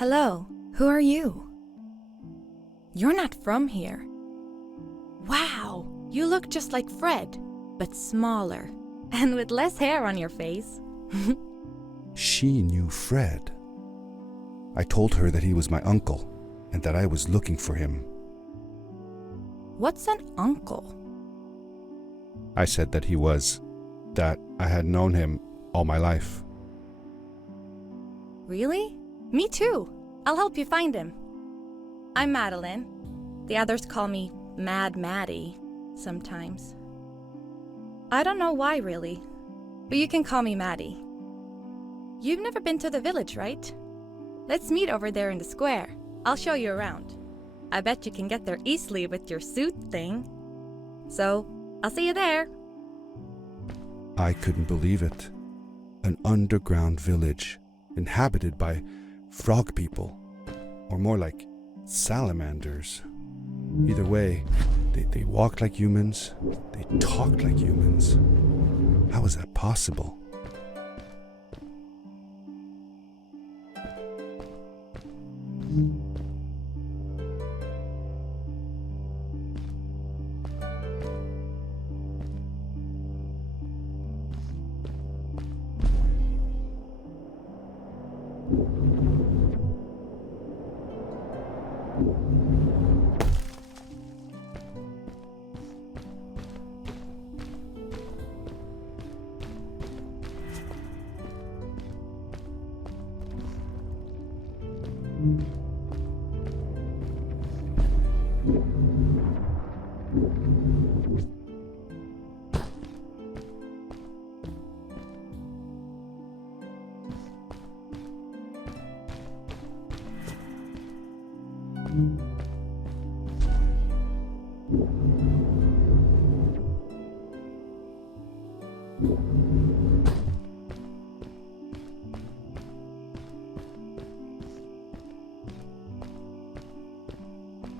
Hello, who are you? You're not from here. Wow, you look just like Fred, but smaller, and with less hair on your face. She knew Fred. I told her that he was my uncle and that I was looking for him. What's an uncle? I said that I had known him all my life. Really? Me too. I'll help you find him. I'm Madeline. The others call me Mad Maddie sometimes. I don't know why really, but you can call me Maddie. You've never been to the village, right? Let's meet over there in the square. I'll show you around. I bet you can get there easily with your suit thing. So, I'll see you there. I couldn't believe it. An underground village inhabited by frog people, or more like salamanders. Either way, they walked like humans, they talked like humans. How is that possible?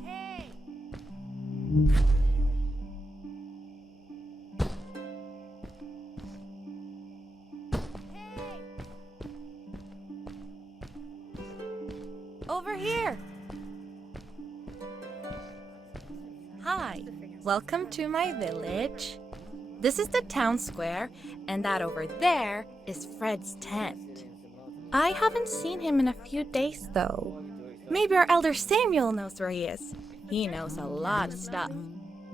Hey! Hey! Over here! Hi, welcome to my village. This is the town square, and that over there is Fred's tent. I haven't seen him in a few days though. Maybe our elder Samuel knows where he is. He knows a lot of stuff.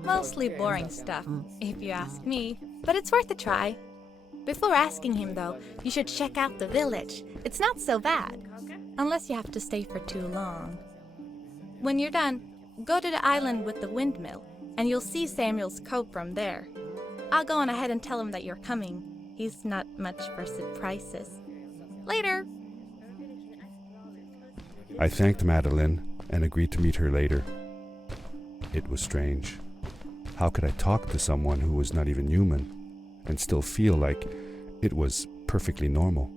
Mostly boring stuff, if you ask me, but it's worth a try. Before asking him though, you should check out the village. It's not so bad, unless you have to stay for too long. When you're done, go to the island with the windmill, and you'll see Samuel's cove from there. I'll go on ahead and tell him that you're coming. He's not much for surprises. Later! I thanked Madeline and agreed to meet her later. It was strange. How could I talk to someone who was not even human and still feel like it was perfectly normal?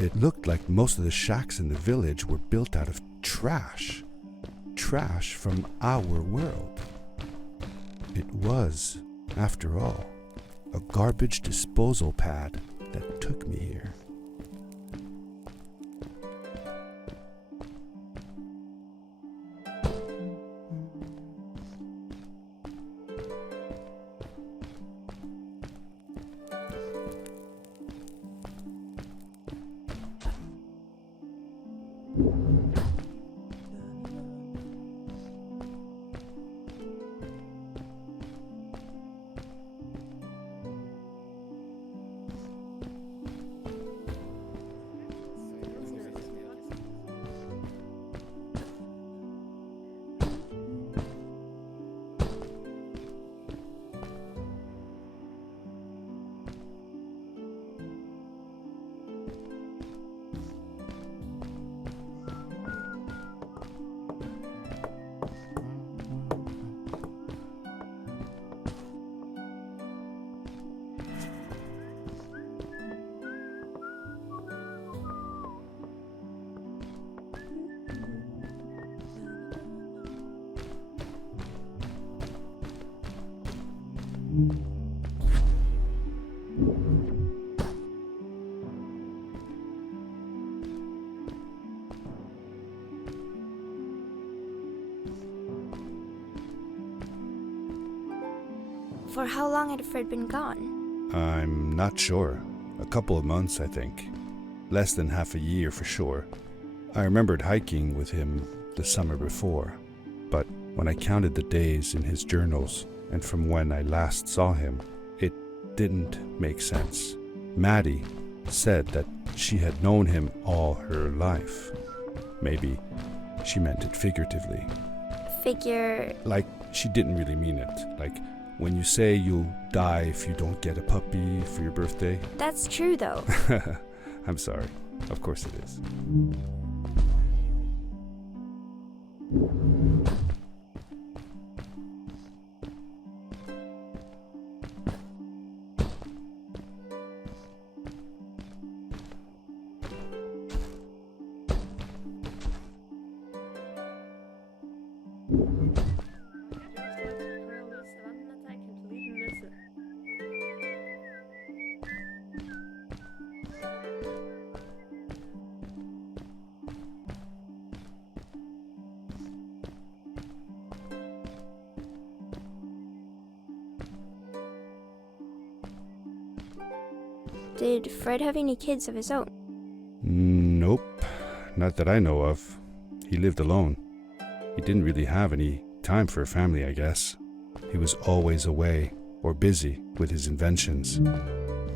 It looked like most of the shacks in the village were built out of trash. Trash from our world. It was, after all, a garbage disposal pad that took me here. For how long had Fred been gone? I'm not sure. A couple of months, I think. Less than half a year for sure. I remembered hiking with him the summer before, but when I counted the days in his journals and from when I last saw him, it didn't make sense. Maddie said that she had known him all her life. Maybe she meant it figuratively. Like she didn't really mean it. Like when you say you'll die if you don't get a puppy for your birthday. That's true, though. I'm sorry. Of course it is. Did Fred have any kids of his own? Nope. Not that I know of. He lived alone. He didn't really have any time for a family, I guess. He was always away or busy with his inventions.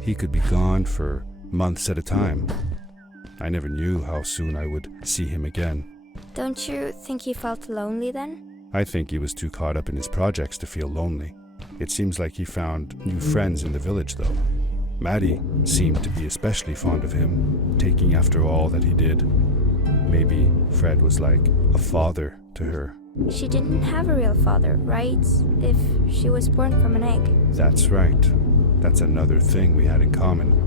He could be gone for months at a time. I never knew how soon I would see him again. Don't you think he felt lonely then? I think he was too caught up in his projects to feel lonely. It seems like he found new friends in the village, though. Maddie seemed to be especially fond of him, taking after all that he did. Maybe Fred was like a father to her. She didn't have a real father, right? If she was born from an egg. That's right. That's another thing we had in common.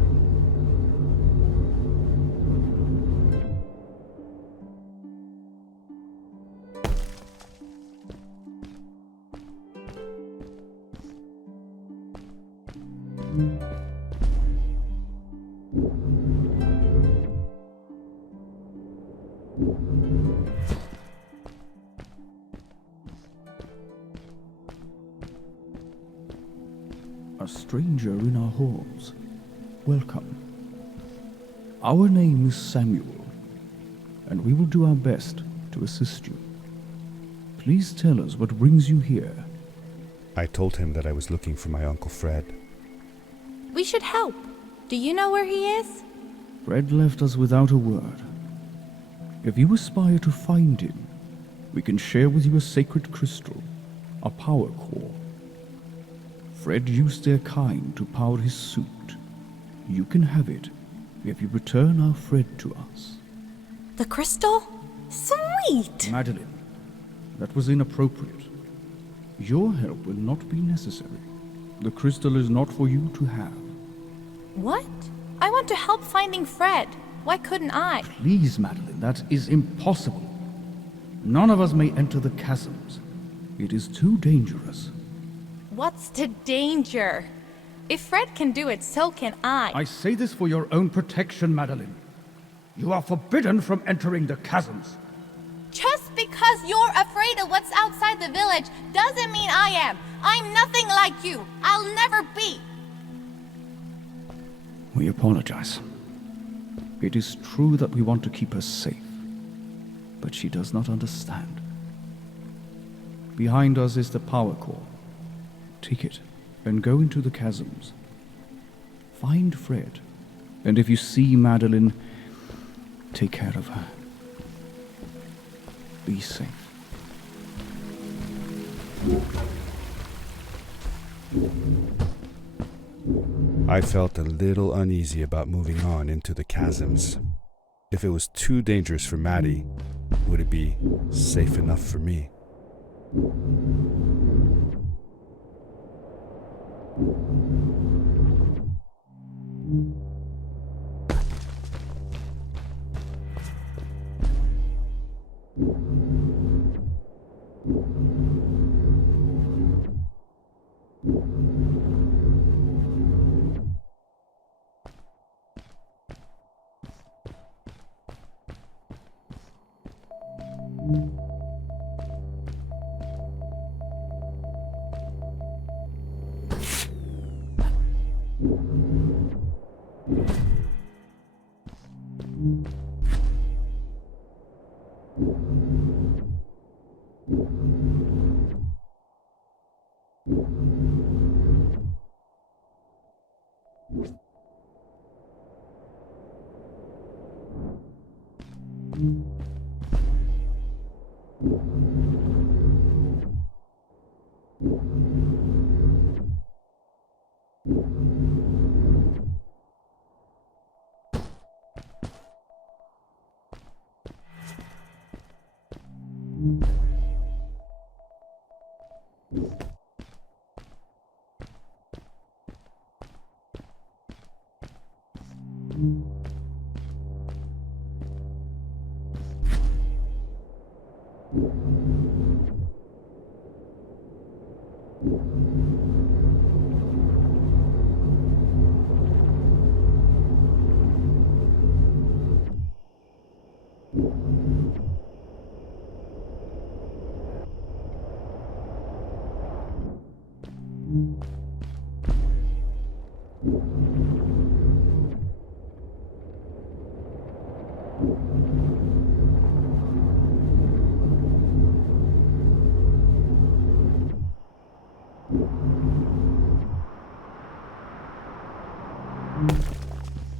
A stranger in our halls. Welcome. Our name is Samuel, and we will do our best to assist you. Please tell us what brings you here. I told him that I was looking for my Uncle Fred. We should help. Do you know where he is? Fred left us without a word. If you aspire to find him, we can share with you a sacred crystal, a power core. Fred used their kind to power his suit. You can have it if you return our Fred to us. The crystal? Sweet! Madeline, that was inappropriate. Your help will not be necessary. The crystal is not for you to have. What? I want to help finding Fred. Why couldn't I? Please, Madeline, that is impossible. None of us may enter the chasms. It is too dangerous. What's the danger? If Fred can do it, so can I. I say this for your own protection, Madeline. You are forbidden from entering the chasms. Just because you're afraid of what's outside the village doesn't mean I am. I'm nothing like you. I'll never be. We apologize. It is true that we want to keep her safe, but she does not understand. Behind us is the power core. Take it and go into the chasms. Find Fred, and if you see Madeline, take care of her. Be safe. I felt a little uneasy about moving on into the chasms. If it was too dangerous for Maddie, would it be safe enough for me?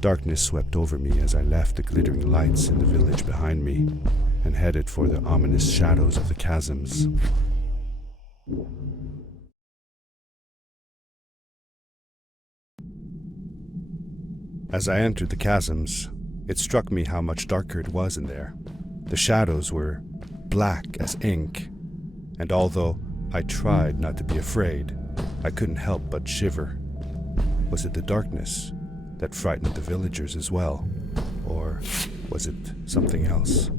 Darkness swept over me as I left the glittering lights in the village behind me and headed for the ominous shadows of the chasms. As I entered the chasms, it struck me how much darker it was in there. The shadows were black as ink, and although I tried not to be afraid, I couldn't help but shiver. Was it the darkness that frightened the villagers as well? Or was it something else?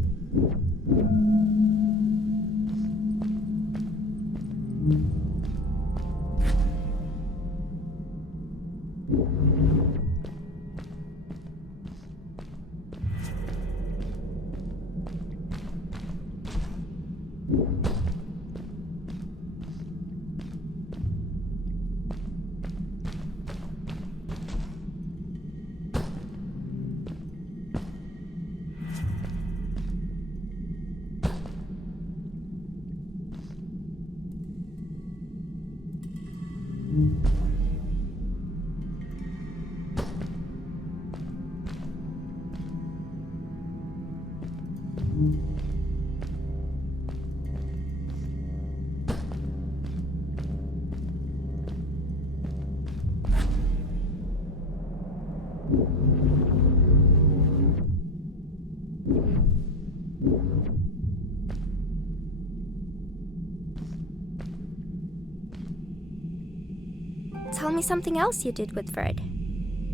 Tell me something else you did with Fred.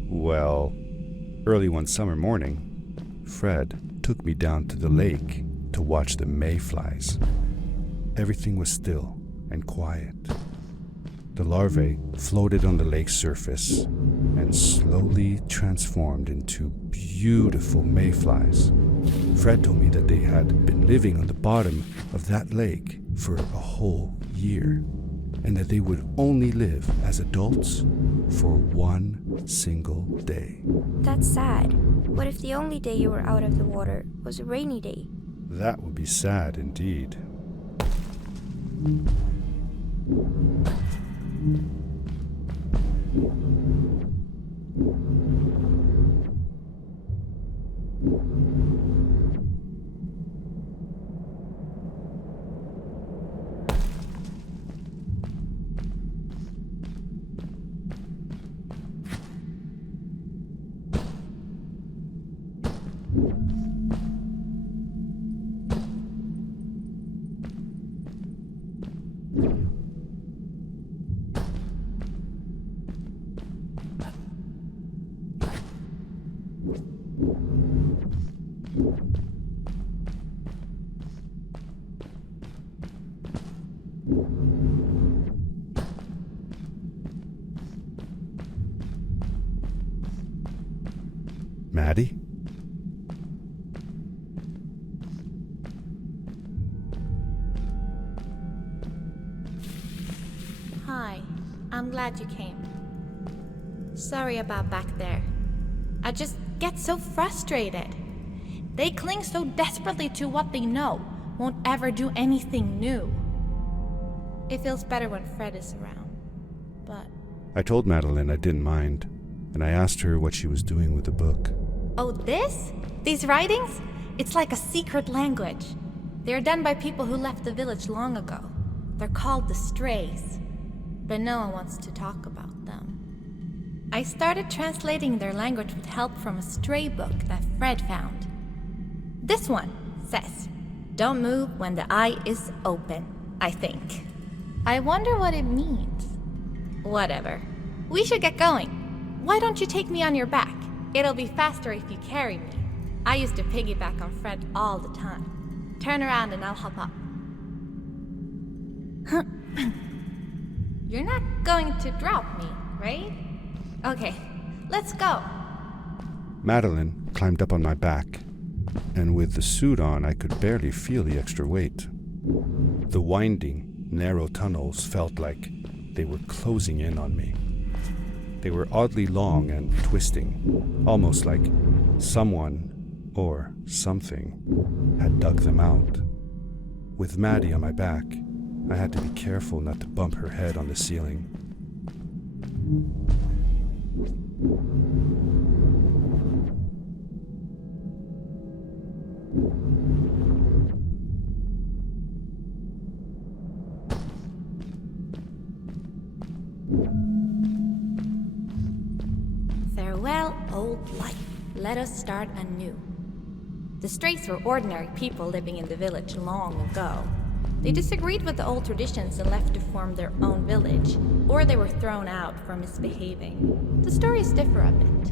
Well, early one summer morning, Fred took me down to the lake to watch the mayflies. Everything was still and quiet. The larvae floated on the lake's surface and slowly transformed into beautiful mayflies. Fred told me that they had been living on the bottom of that lake for a whole year, and that they would only live as adults for one single day. That's sad. What if the only day you were out of the water was a rainy day? That would be sad indeed. Maddie? Hi, I'm glad you came. Sorry about back there. I just get so frustrated. They cling so desperately to what they know, won't ever do anything new. It feels better when Fred is around, but... I told Madeline I didn't mind, and I asked her what she was doing with the book. Oh, this? These writings? It's like a secret language. They are done by people who left the village long ago. They're called the Strays, but no one wants to talk about them. I started translating their language with help from a stray book that Fred found. This one says, "Don't move when the eye is open," I think. I wonder what it means. Whatever. We should get going. Why don't you take me on your back? It'll be faster if you carry me. I used to piggyback on Fred all the time. Turn around and I'll hop up. You're not going to drop me, right? Okay, let's go. Madeline climbed up on my back, and with the suit on, I could barely feel the extra weight. The winding, narrow tunnels felt like they were closing in on me. They were oddly long and twisting, almost like someone or something had dug them out. With Maddie on my back, I had to be careful not to bump her head on the ceiling. Farewell, old life. Let us start anew. The Strays were ordinary people living in the village long ago. They disagreed with the old traditions and left to form their own village, or they were thrown out for misbehaving. The stories differ a bit.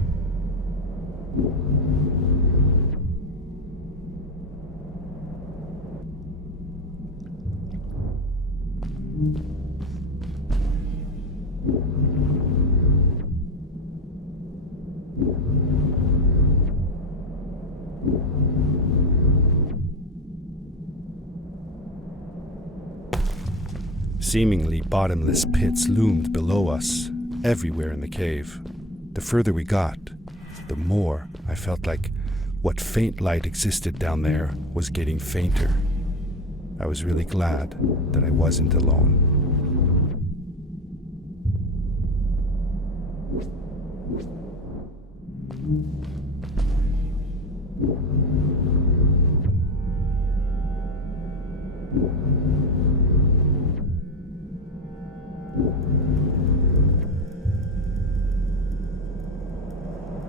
Seemingly bottomless pits loomed below us, everywhere in the cave. The further we got, the more I felt like what faint light existed down there was getting fainter. I was really glad that I wasn't alone.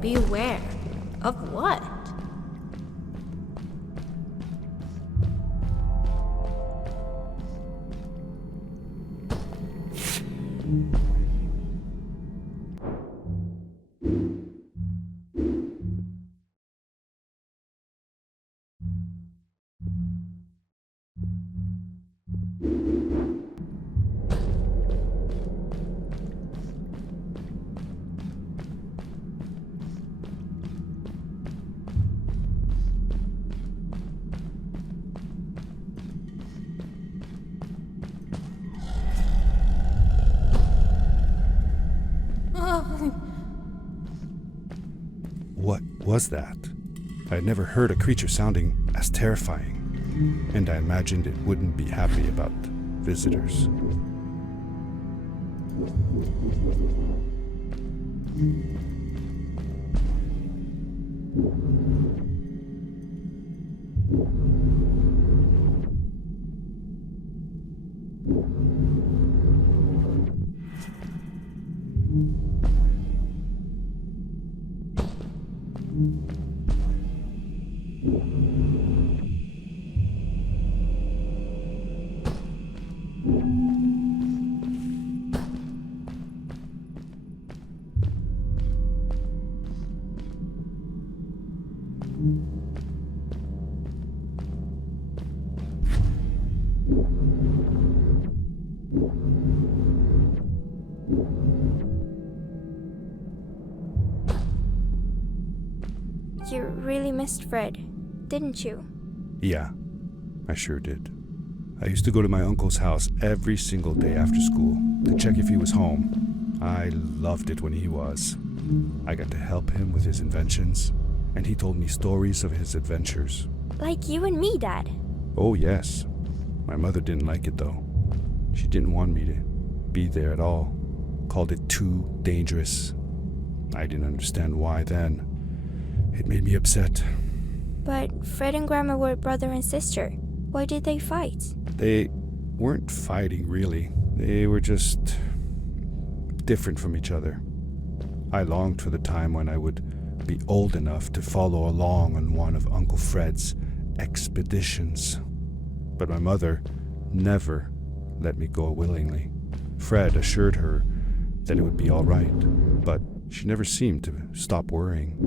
Beware of what? What was that? I had never heard a creature sounding as terrifying, and I imagined it wouldn't be happy about visitors. You really missed Fred, didn't you? Yeah, I sure did. I used to go to my uncle's house every single day after school to check if he was home, I loved it when he was. I got to help him with his inventions, and he told me stories of his adventures. Like you and me, Dad. Oh, yes. My mother didn't like it, though. She didn't want me to be there at all. Called it too dangerous. I didn't understand why then. It made me upset. But Fred and Grandma were brother and sister. Why did they fight? They weren't fighting, really. They were just different from each other. I longed for the time when I would be old enough to follow along on one of Uncle Fred's expeditions. But my mother never let me go willingly. Fred assured her that it would be all right, but she never seemed to stop worrying.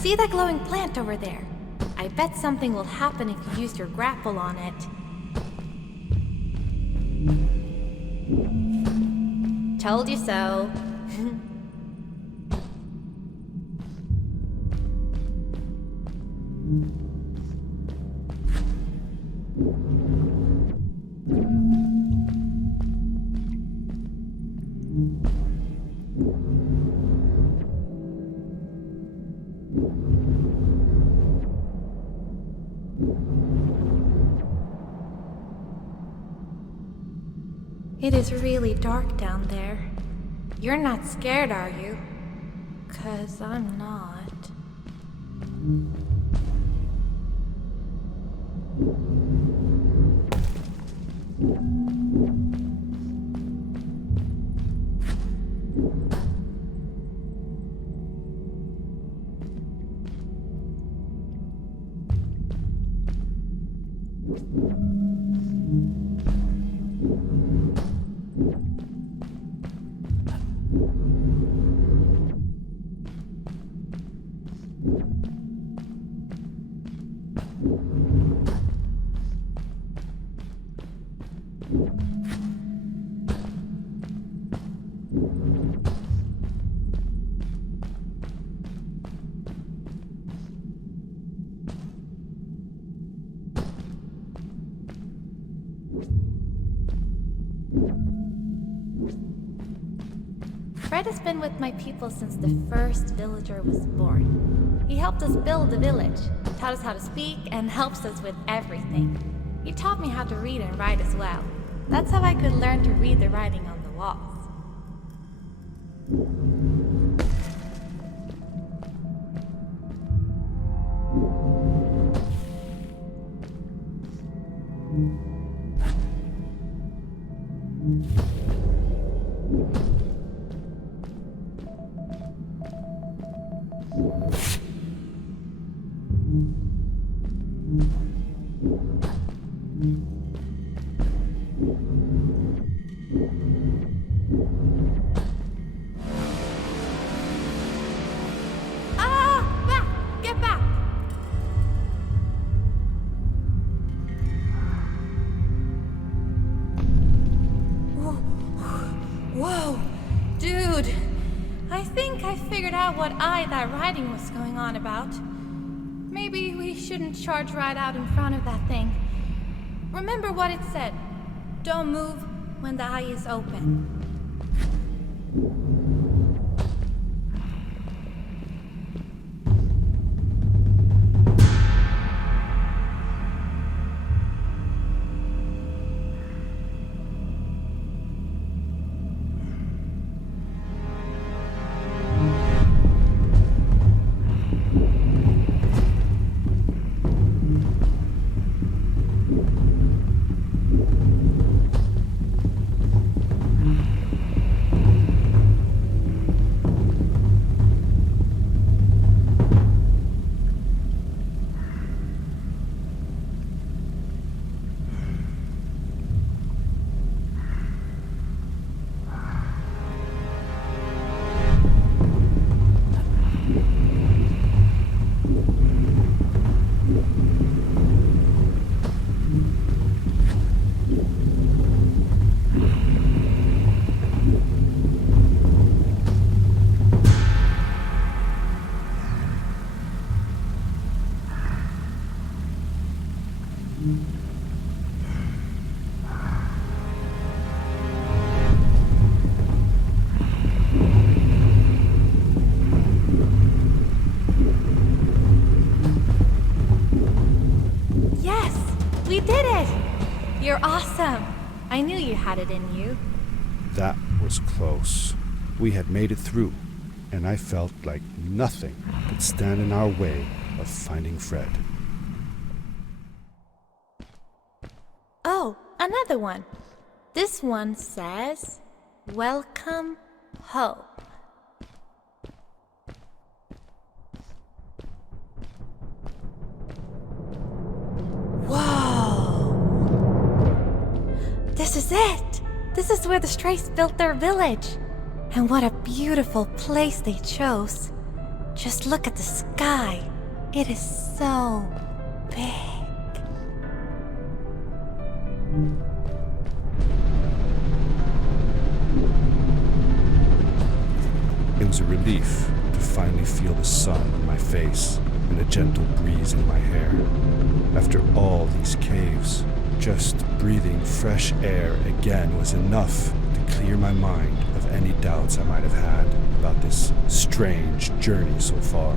See that glowing plant over there? I bet something will happen if you use your grapple on it. Told you so. It is really dark down there. You're not scared, are you? 'Cause I'm not. Fred has been with my people since the first villager was born. He helped us build the village, taught us how to speak, and helps us with everything. He taught me how to read and write as well. That's how I could learn to read the writing on the walls. what that writing was going on about. Maybe we shouldn't charge right out in front of that thing. Remember what it said. Don't move when the eye is open. Yes, we did it! You're awesome. I knew you had it in you. That was close. We had made it through, and I felt like nothing could stand in our way of finding Fred. Oh, another one. This one says, "Welcome home." Whoa! This is it! This is where the Strays built their village. And what a beautiful place they chose. Just look at the sky. It is so big. It was a relief to finally feel the sun on my face and a gentle breeze in my hair. After all these caves, just breathing fresh air again was enough to clear my mind of any doubts I might have had about this strange journey so far.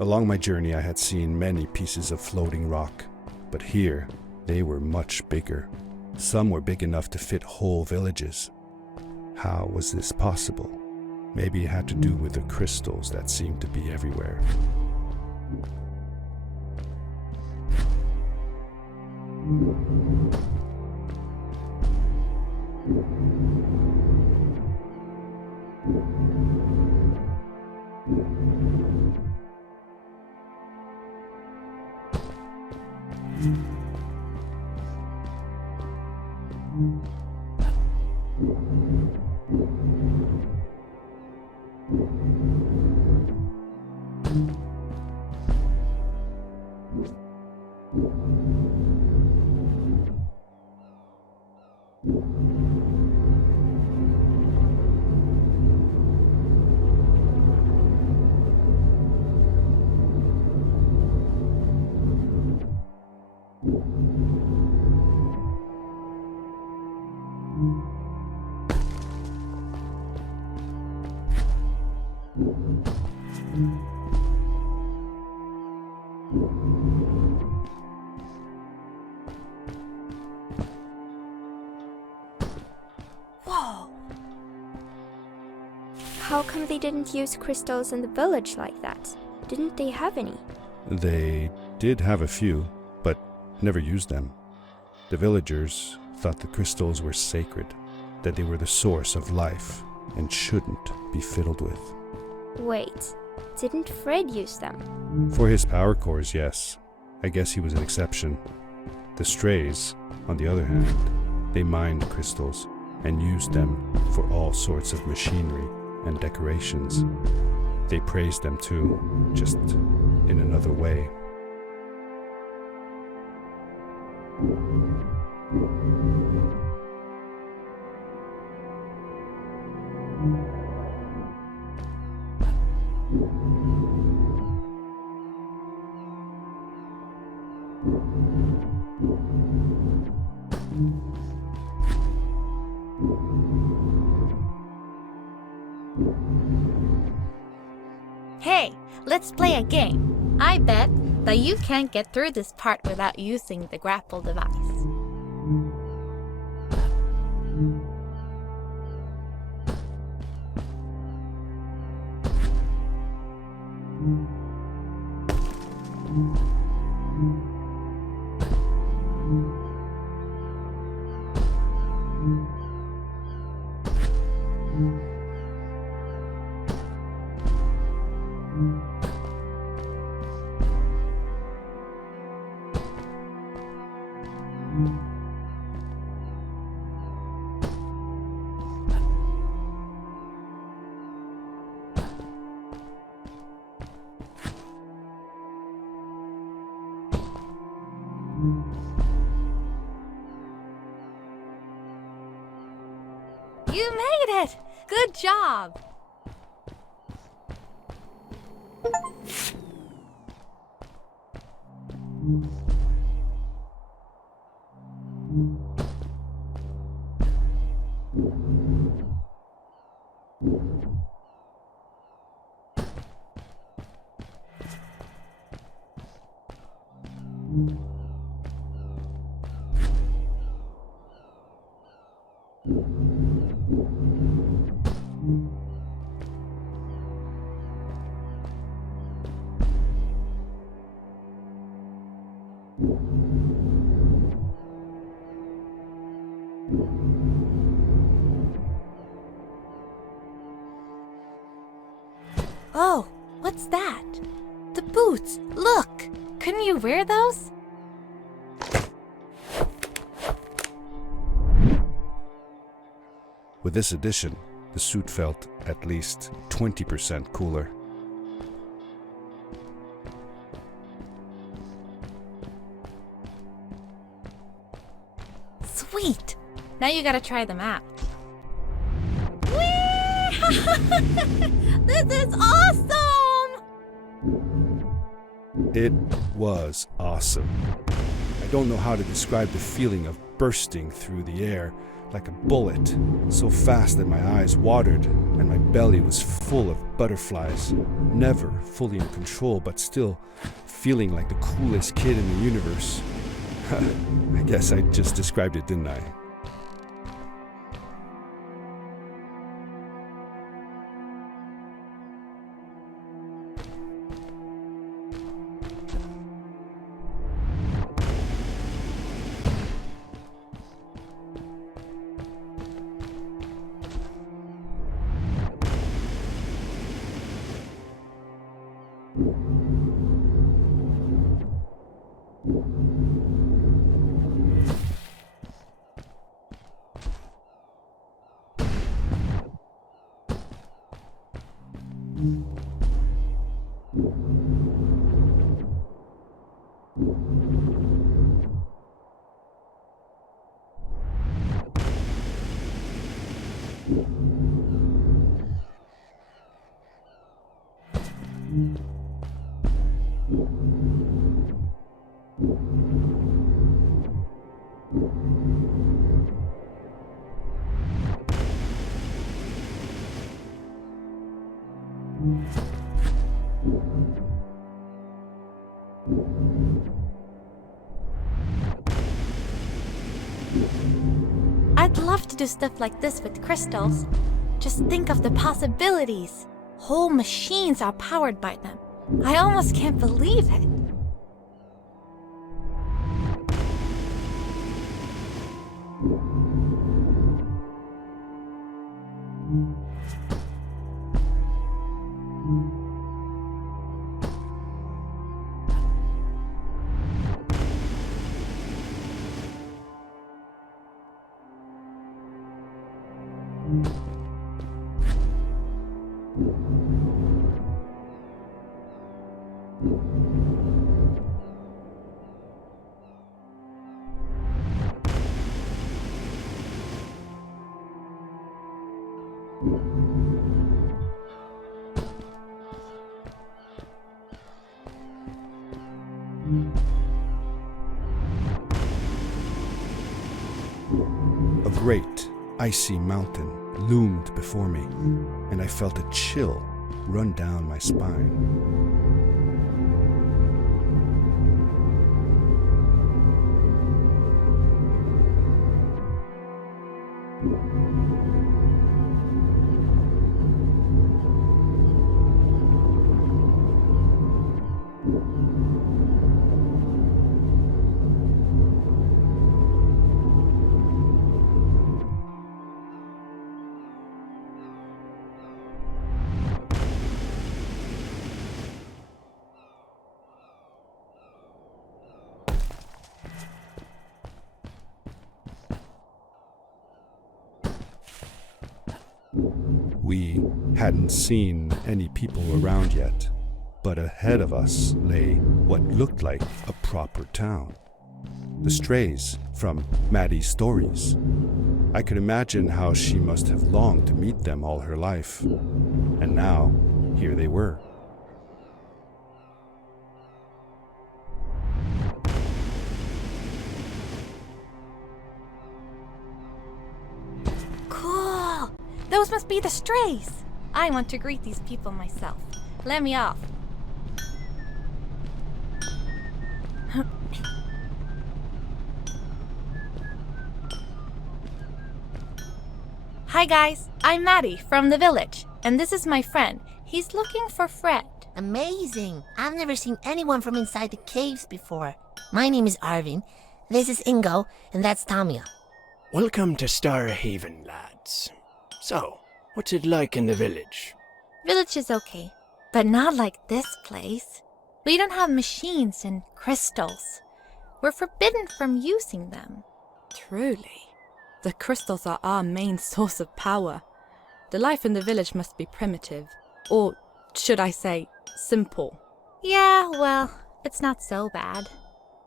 Along my journey, I had seen many pieces of floating rock, but here they were much bigger. Some were big enough to fit whole villages. How was this possible? Maybe it had to do with the crystals that seemed to be everywhere. Whoa! How come they didn't use crystals in the village like that? Didn't they have any? They did have a few, but never used them. The villagers thought the crystals were sacred, that they were the source of life and shouldn't be fiddled with. Wait, didn't Fred use them? For his power cores, yes. I guess he was an exception. The strays, on the other hand, they mined crystals and used them for all sorts of machinery and decorations. They praised them too, just in another way. Hey, let's play a game. I bet that you can't get through this part without using the grapple device. You made it! Good job! Oh, what's that? The boots! Look! Couldn't you wear those? With this addition, the suit felt at least 20% cooler. Sweet! Now you gotta try them out. Whee! This is awesome! It was awesome. I don't know how to describe the feeling of bursting through the air like a bullet, so fast that my eyes watered and my belly was full of butterflies, never fully in control, but still feeling like the coolest kid in the universe. I guess I just described it, didn't I? I'd love to do stuff like this with crystals. Just think of the possibilities. Whole machines are powered by them. I almost can't believe it. A great, icy mountain loomed before me, and I felt a chill run down my spine. We hadn't seen any people around yet, but ahead of us lay what looked like a proper town. The strays from Maddie's stories. I could imagine how she must have longed to meet them all her life. And now, here they were. Cool! Those must be the strays. I want to greet these people myself. Let me off. Hi guys, I'm Maddie from the village, and this is my friend. He's looking for Fred. Amazing! I've never seen anyone from inside the caves before. My name is Arvin, this is Ingo, and that's Tamia. Welcome to Starhaven, lads. So, what's it like in the village? Village is okay, but not like this place. We don't have machines and crystals. We're forbidden from using them. Truly. The crystals are our main source of power. The life in the village must be primitive. Or, should I say, simple. Yeah, well, it's not so bad.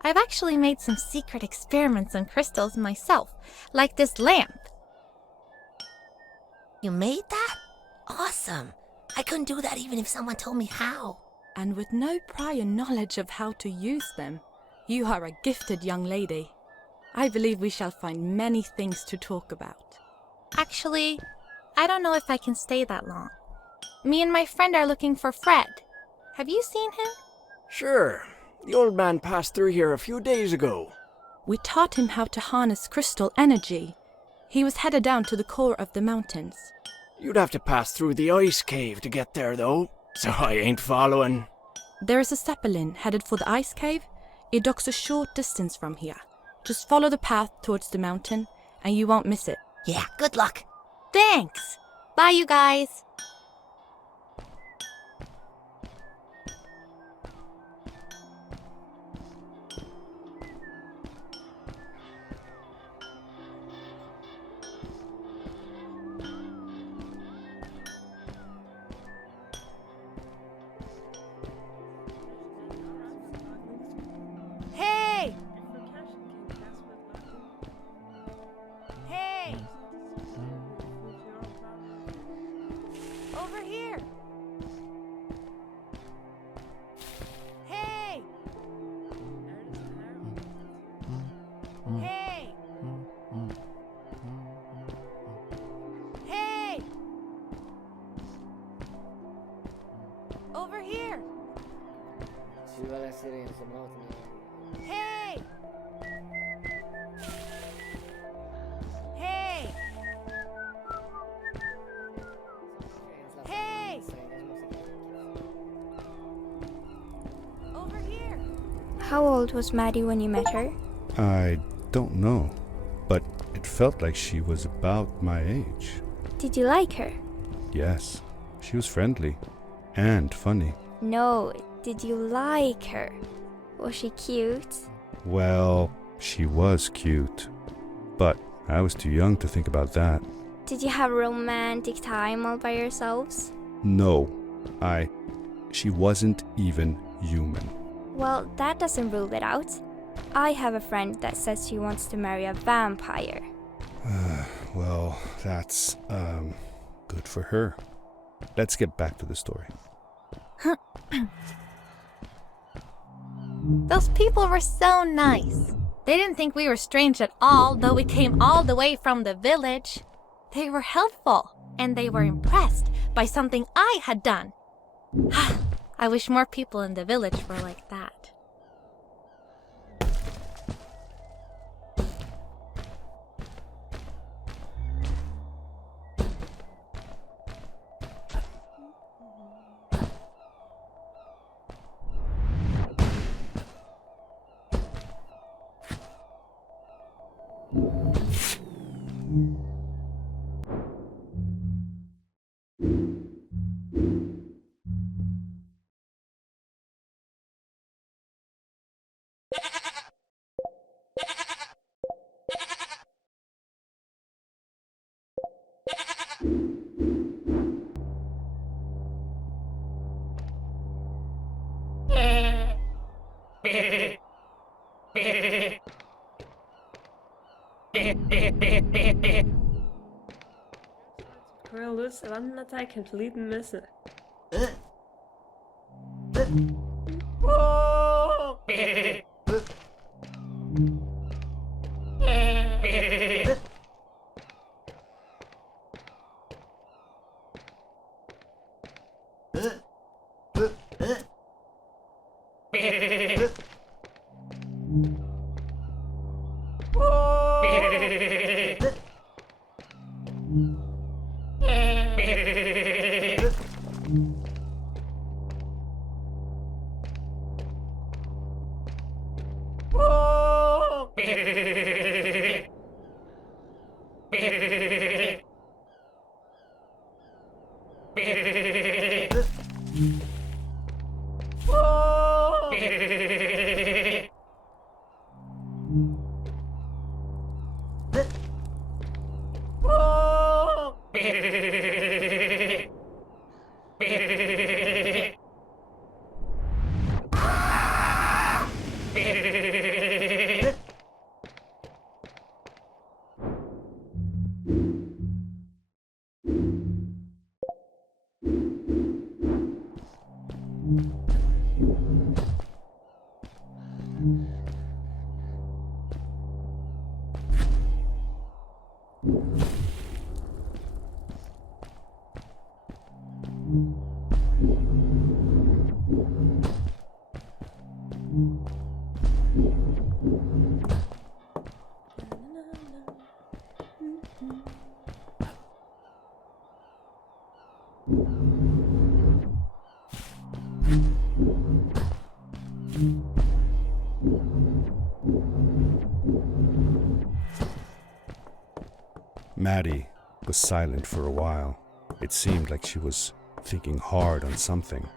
I've actually made some secret experiments on crystals myself, like this lamp. You made that? Awesome! I couldn't do that even if someone told me how. And with no prior knowledge of how to use them, you are a gifted young lady. I believe we shall find many things to talk about. Actually, I don't know if I can stay that long. Me and my friend are looking for Fred. Have you seen him? Sure. The old man passed through here a few days ago. We taught him how to harness crystal energy. He was headed down to the core of the mountains. You'd have to pass through the ice cave to get there, though, so I ain't following. There is a zeppelin headed for the ice cave. It docks a short distance from here. Just follow the path towards the mountain, and you won't miss it. Yeah, good luck. Thanks! Bye, you guys! Hey! Hey! How old was Maddie when you met her? I don't know, but it felt like she was about my age. Did you like her? Yes, she was friendly and funny. No, did you like her? Was she cute? Well, she was cute, but I was too young to think about that. Did you have a romantic time all by yourselves? No, she wasn't even human. Well, that doesn't rule it out. I have a friend that says she wants to marry a vampire. Well, that's, good for her. Let's get back to the story. Those people were so nice. They didn't think we were strange at all, though we came all the way from the village. They were helpful, and they were impressed by something I had done. I wish more people in the village were like that. Kommer jeg lyst til vannet at jeg kan liten misse? Maddie was silent for a while. It seemed like she was thinking hard on something.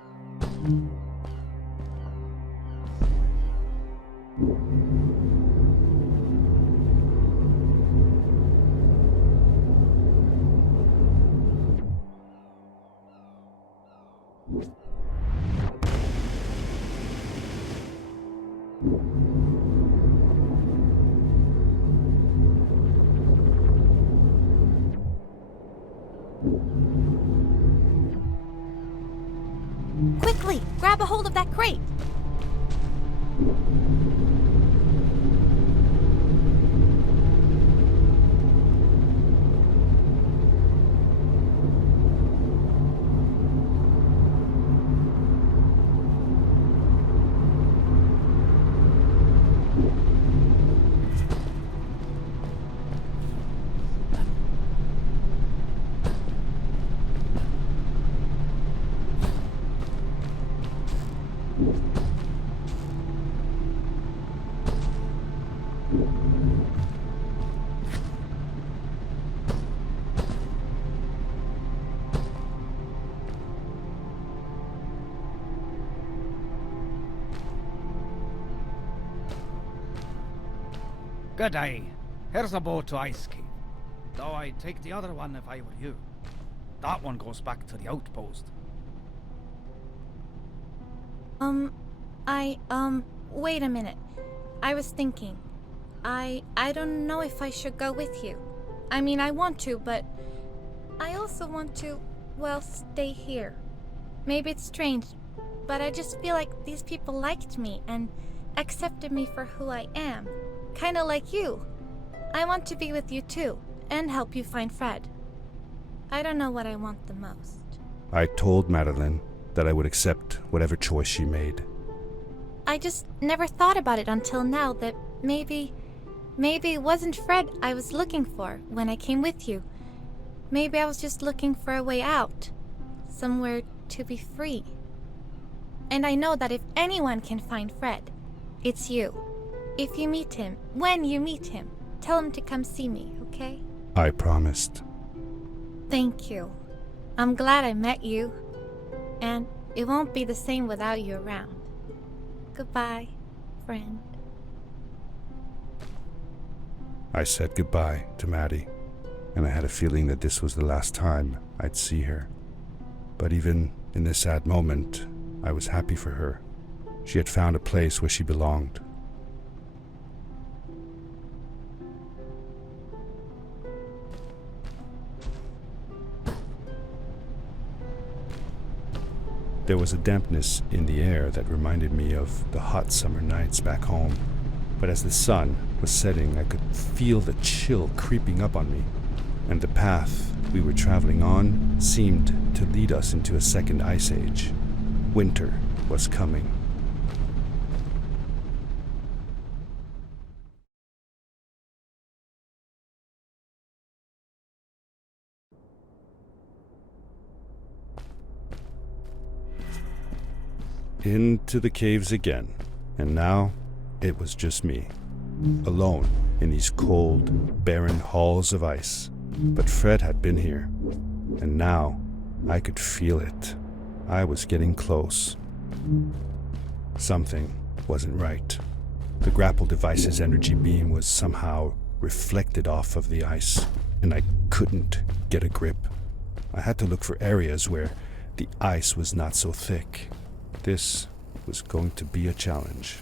Quickly, grab a hold of that crate. Good day. Here's a boat to Ice Cave. Though I'd take the other one if I were you. That one goes back to the outpost. Wait a minute. I was thinking. I don't know if I should go with you. I mean, I want to, but I also want to, well, stay here. Maybe it's strange, but I just feel like these people liked me and accepted me for who I am. Kinda like you. I want to be with you too, and help you find Fred. I don't know what I want the most. I told Madeline that I would accept whatever choice she made. I just never thought about it until now that maybe it wasn't Fred I was looking for when I came with you. Maybe I was just looking for a way out. Somewhere to be free. And I know that if anyone can find Fred, it's you. If you meet him, when you meet him, tell him to come see me, okay? I promised. Thank you. I'm glad I met you. And it won't be the same without you around. Goodbye, friend. I said goodbye to Maddie, and I had a feeling that this was the last time I'd see her. But even in this sad moment, I was happy for her. She had found a place where she belonged. There was a dampness in the air that reminded me of the hot summer nights back home. But as the sun was setting, I could feel the chill creeping up on me, and the path we were traveling on seemed to lead us into a second ice age. Winter was coming. Into the caves again, and now it was just me, alone in these cold, barren halls of ice. But Fred had been here, and now I could feel it. I was getting close. Something wasn't right. The grapple device's energy beam was somehow reflected off of the ice, and I couldn't get a grip. I had to look for areas where the ice was not so thick. This was going to be a challenge.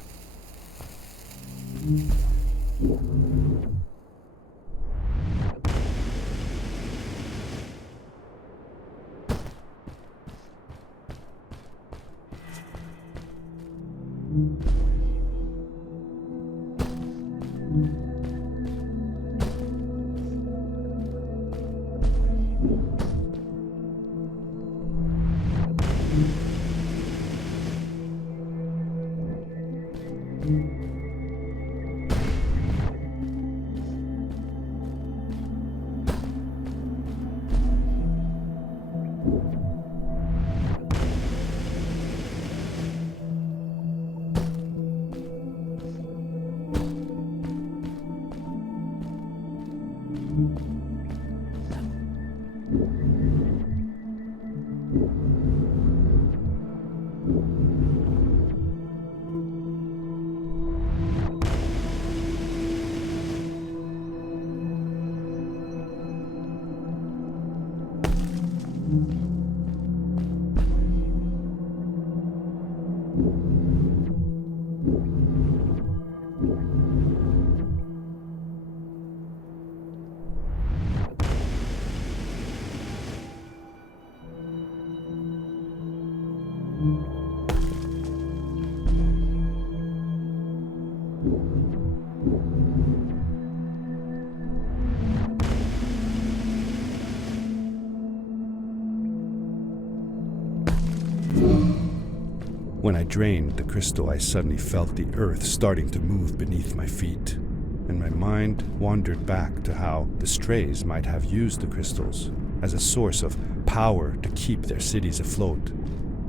When I drained the crystal, I suddenly felt the earth starting to move beneath my feet, and my mind wandered back to how the strays might have used the crystals as a source of power to keep their cities afloat.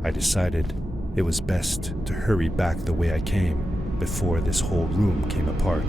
I decided it was best to hurry back the way I came before this whole room came apart.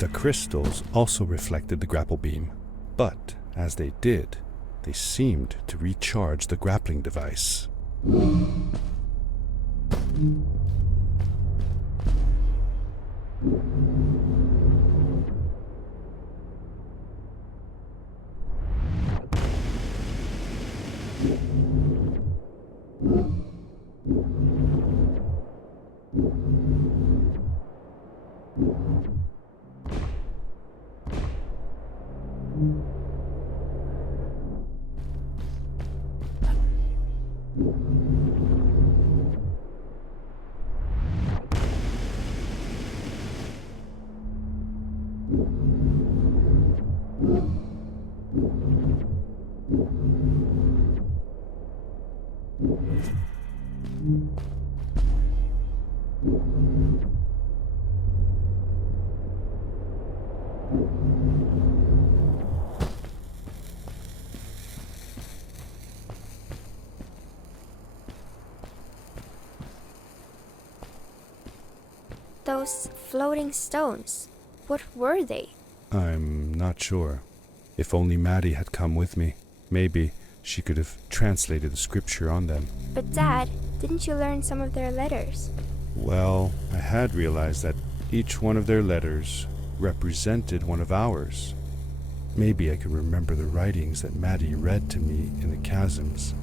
The crystals also reflected the grapple beam, but as they did, they seemed to recharge the grappling device. Those floating stones, what were they? I'm not sure. If only Maddie had come with me, maybe she could have translated the scripture on them. But Dad, didn't you learn some of their letters? Well, I had realized that each one of their letters represented one of ours. Maybe I could remember the writings that Maddie read to me in the chasms.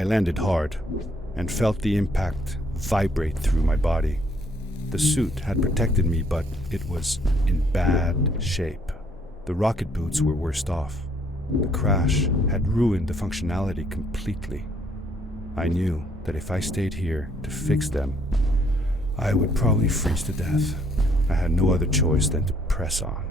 I landed hard and felt the impact vibrate through my body. The suit had protected me, but it was in bad shape. The rocket boots were worst off. The crash had ruined the functionality completely. I knew that if I stayed here to fix them, I would probably freeze to death. I had no other choice than to press on.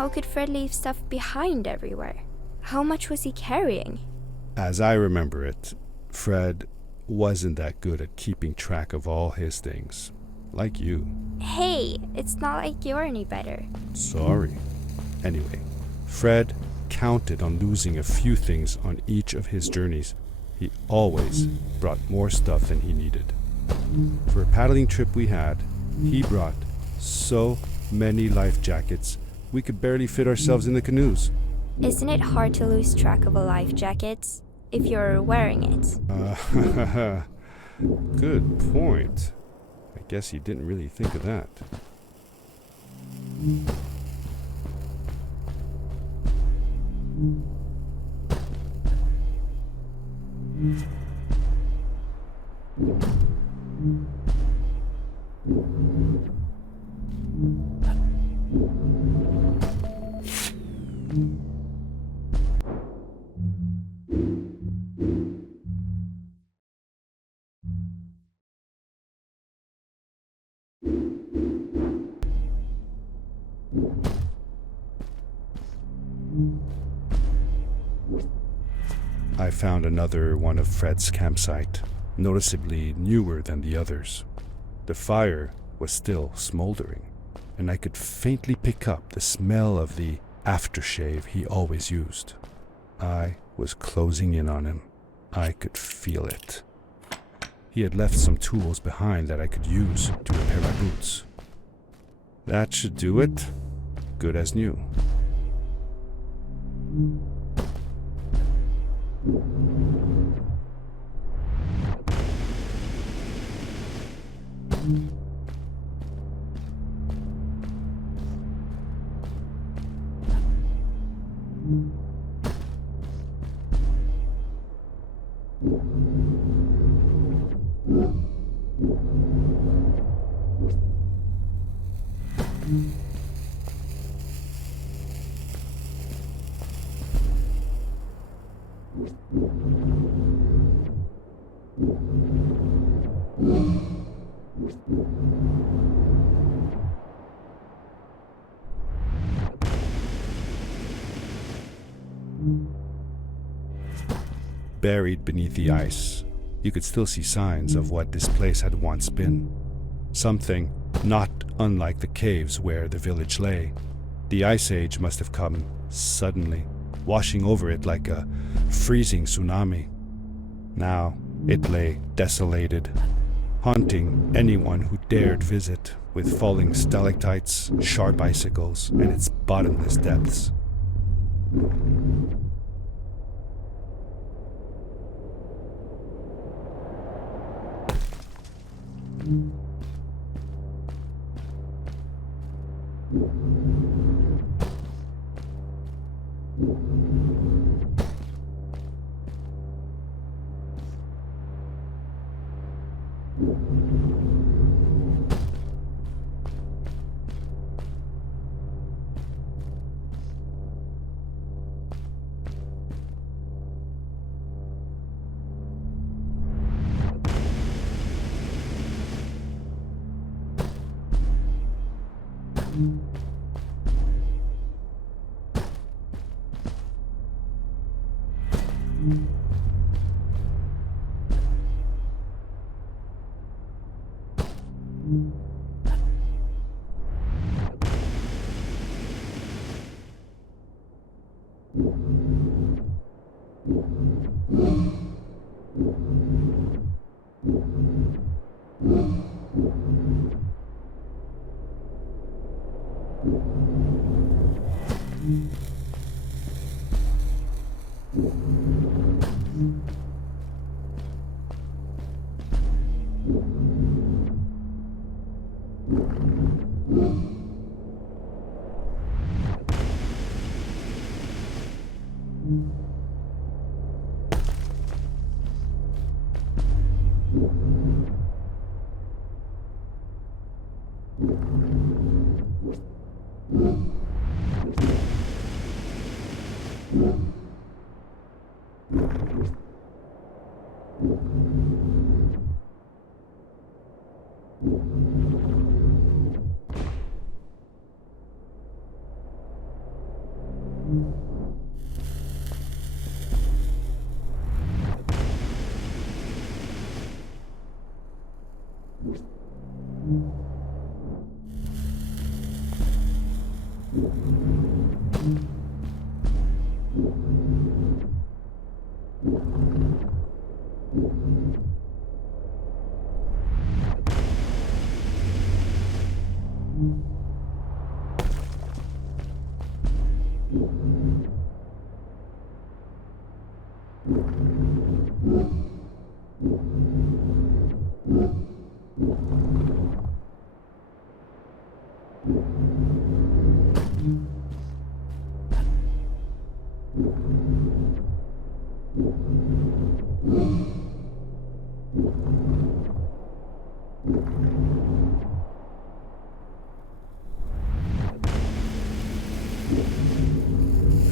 How could Fred leave stuff behind everywhere? How much was he carrying? As I remember it, Fred wasn't that good at keeping track of all his things. Like you. Hey, it's not like you're any better. Sorry. Anyway, Fred counted on losing a few things on each of his journeys. He always brought more stuff than he needed. For a paddling trip we had, he brought so many life jackets, we could barely fit ourselves in the canoes. Isn't it hard to lose track of a life jacket if you're wearing it? Good point. I guess he didn't really think of that. I found another one of Fred's campsite, noticeably newer than the others. The fire was still smoldering, and I could faintly pick up the smell of the aftershave he always used. I was closing in on him. I could feel it. He had left some tools behind that I could use to repair my boots. That should do it. Good as new. Buried beneath the ice, you could still see signs of what this place had once been. Something not unlike the caves where the village lay. The ice age must have come suddenly, washing over it like a freezing tsunami. Now it lay desolated, haunting anyone who dared visit, with falling stalactites, sharp icicles, and its bottomless depths.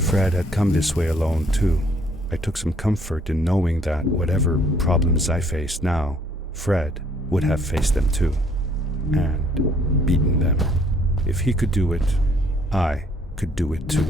Fred had come this way alone, too. I took some comfort in knowing that whatever problems I faced now, Fred would have faced them too, and beaten them. If he could do it, I could do it too.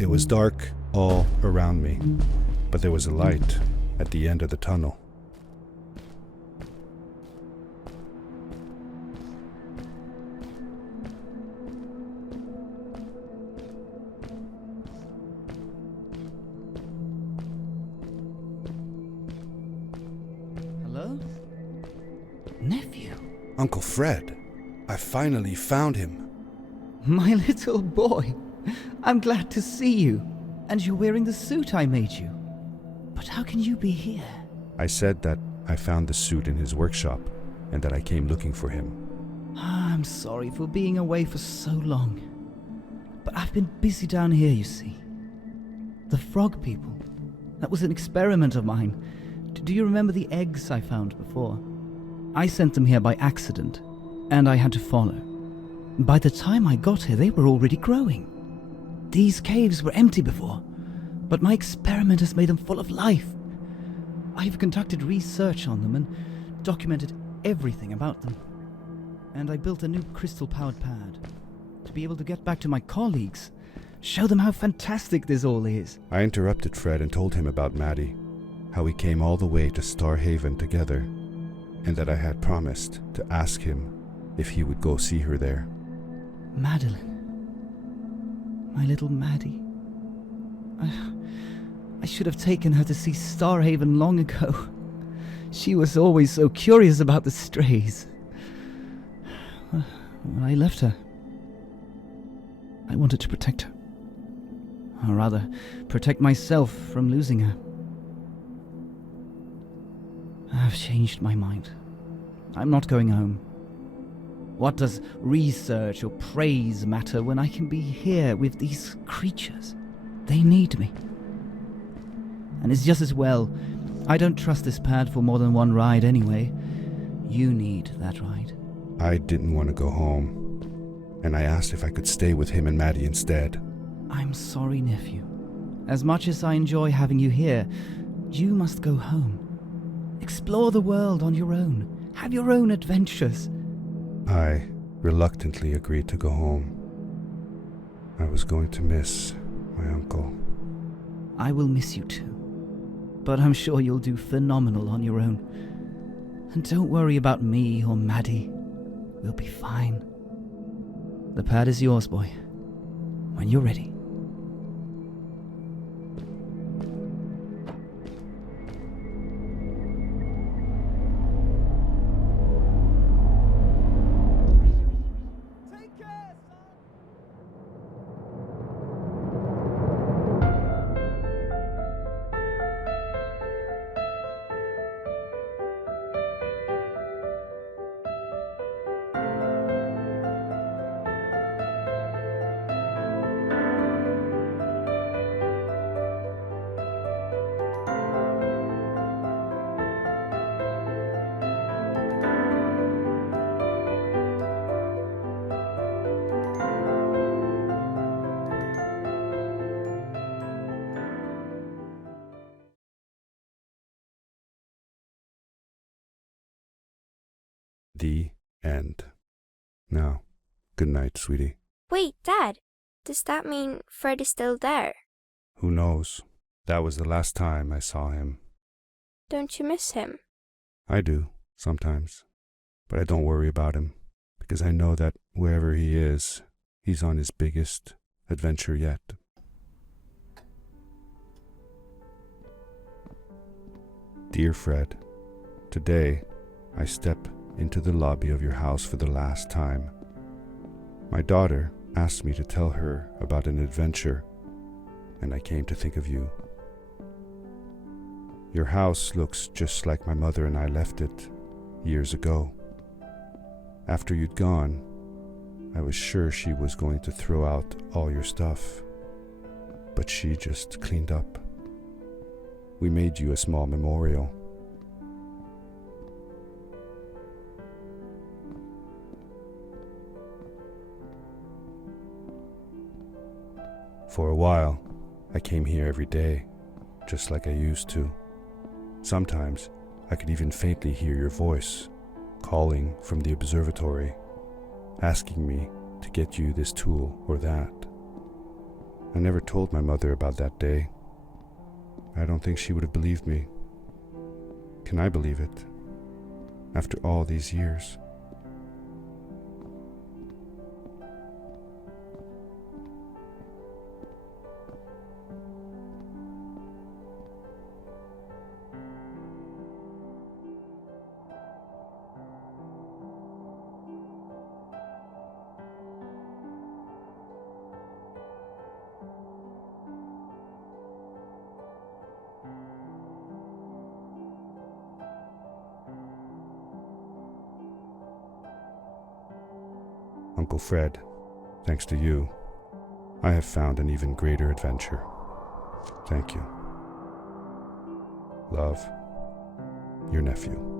It was dark all around me, but there was a light at the end of the tunnel. Hello? Nephew? Uncle Fred, I finally found him. My little boy. I'm glad to see you. And you're wearing the suit I made you. But how can you be here? I said that I found the suit in his workshop and that I came looking for him. I'm sorry for being away for so long. But I've been busy down here, you see. The frog people. That was an experiment of mine. Do you remember the eggs I found before? I sent them here by accident, and I had to follow. By the time I got here, they were already growing. These caves were empty before, but my experiment has made them full of life. I've conducted research on them and documented everything about them. And I built a new crystal-powered pad to be able to get back to my colleagues, show them how fantastic this all is. I interrupted Fred and told him about Maddie, how we came all the way to Starhaven together, and that I had promised to ask him if he would go see her there. Madeline. My little Maddie. I should have taken her to see Starhaven long ago. She was always so curious about the strays. When I left her, I wanted to protect her. Or rather, protect myself from losing her. I've changed my mind. I'm not going home. What does research or praise matter when I can be here with these creatures? They need me. And it's just as well. I don't trust this pad for more than one ride anyway. You need that ride. I didn't want to go home, and I asked if I could stay with him and Maddie instead. I'm sorry, nephew. As much as I enjoy having you here, you must go home. Explore the world on your own. Have your own adventures. I reluctantly agreed to go home. I was going to miss my uncle. I will miss you too. But I'm sure you'll do phenomenal on your own. And don't worry about me or Maddie. We'll be fine. The pad is yours, boy. When you're ready. The end. Now, good night, sweetie. Wait, Dad. Does that mean Fred is still there? Who knows? That was the last time I saw him. Don't you miss him? I do, sometimes. But I don't worry about him, because I know that wherever he is, he's on his biggest adventure yet. Dear Fred, today I step into the lobby of your house for the last time. My daughter asked me to tell her about an adventure, and I came to think of you. Your house looks just like my mother and I left it years ago. After you'd gone, I was sure she was going to throw out all your stuff, but she just cleaned up. We made you a small memorial. For a while, I came here every day, just like I used to. Sometimes, I could even faintly hear your voice, calling from the observatory, asking me to get you this tool or that. I never told my mother about that day. I don't think she would have believed me. Can I believe it? After all these years? Uncle Fred, thanks to you, I have found an even greater adventure. Thank you. Love, your nephew.